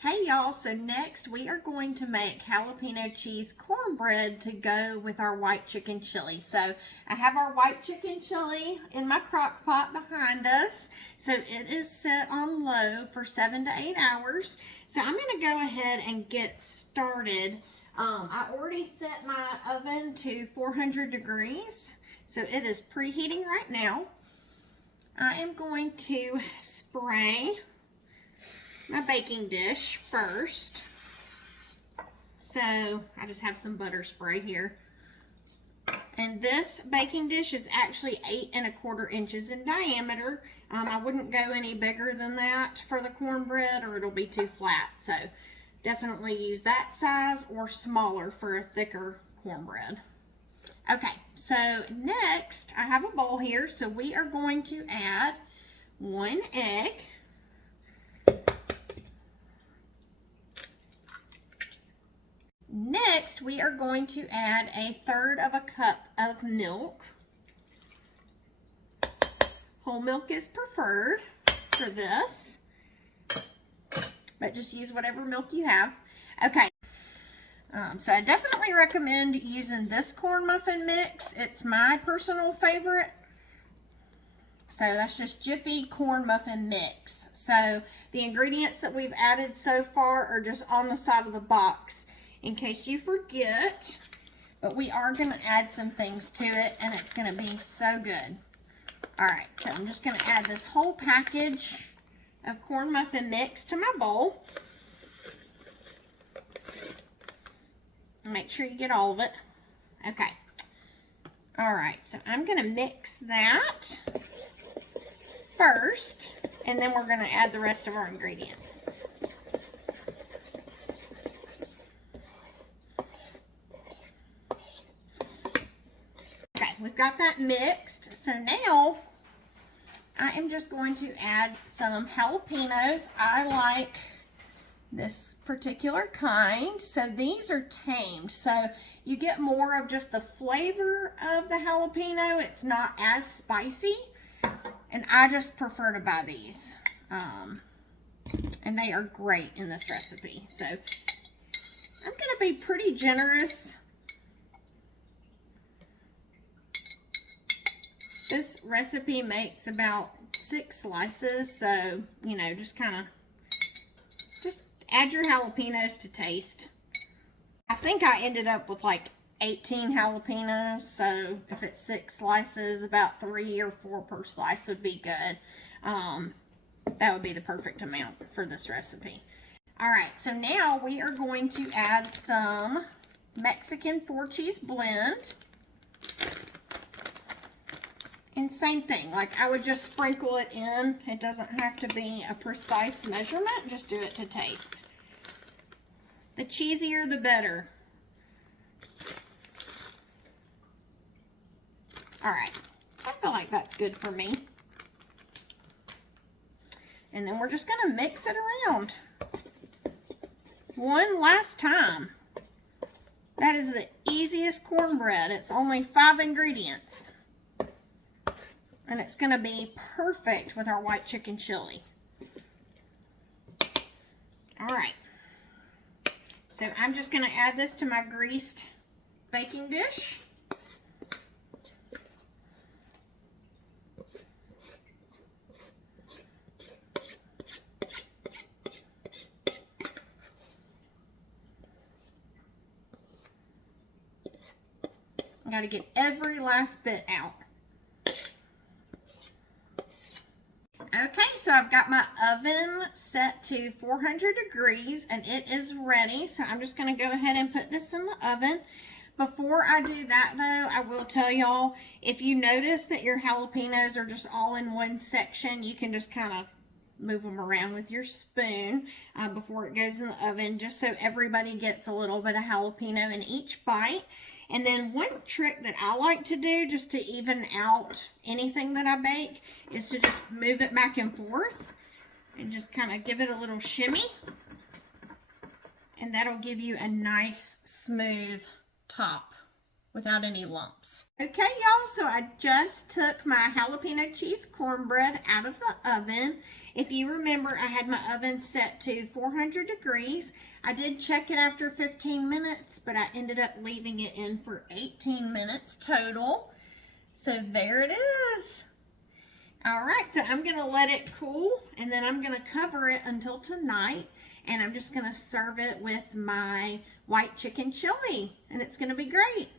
Hey y'all, so next we are going to make jalapeno cheese cornbread to go with our white chicken chili. So I have our white chicken chili in my crock pot behind us. So it is set on low for 7 to 8 hours. So I'm going to go ahead and get started. I already set my oven to 400 degrees. So it is preheating right now. I am going to spray my baking dish first. So I just have some butter spray here. And this baking dish is actually 8 1/4 inches in diameter. I wouldn't go any bigger than that for the cornbread or it'll be too flat. So definitely use that size or smaller for a thicker cornbread. Okay, so next I have a bowl here. So we are going to add 1 egg. Next, we are going to add 1/3 cup of milk. Whole milk is preferred for this, but just use whatever milk you have. Okay, so I definitely recommend using this corn muffin mix. It's my personal favorite. So that's just Jiffy corn muffin mix. So the ingredients that we've added so far are just on the side of the box, in case you forget, but we are going to add some things to it and it's going to be so good. Alright, so I'm just going to add this whole package of corn muffin mix to my bowl. Make sure you get all of it. Okay. Alright, so I'm going to mix that first and then we're going to add the rest of our ingredients. We've got that mixed. So now I am just going to add some jalapenos. I like this particular kind. So these are tamed. So you get more of just the flavor of the jalapeno. It's not as spicy. And I just prefer to buy these. And they are great in this recipe. So I'm going to be pretty generous. This recipe makes about 6 slices, so, you know, just add your jalapenos to taste. I think I ended up with like 18 jalapenos, so if it's 6 slices, about 3 or 4 per slice would be good. That would be the perfect amount for this recipe. Alright, so now we are going to add some Mexican 4-cheese blend. And same thing, like I would just sprinkle it in. It doesn't have to be a precise measurement, just do it to taste. The cheesier the better. Alright, so I feel like that's good for me. And then we're just going to mix it around one last time. That is the easiest cornbread. It's only 5 ingredients. And it's going to be perfect with our white chicken chili. Alright. So I'm just going to add this to my greased baking dish. I got to get every last bit out. Okay, so I've got my oven set to 400 degrees and it is ready. So I'm just going to go ahead and put this in the oven. Before I do that though, I will tell y'all, if you notice that your jalapenos are just all in one section, you can just kind of move them around with your spoon before it goes in the oven, just so everybody gets a little bit of jalapeno in each bite. And then one trick that I like to do just to even out anything that I bake is to just move it back and forth and just kind of give it a little shimmy. And that'll give you a nice smooth top without any lumps. Okay, y'all, so I just took my jalapeno cheese cornbread out of the oven. If you remember, I had my oven set to 400 degrees. I did check it after 15 minutes, but I ended up leaving it in for 18 minutes total. So there it is. All right, so I'm gonna let it cool, and then I'm gonna cover it until tonight, and I'm just gonna serve it with my white chicken chili, and it's gonna be great.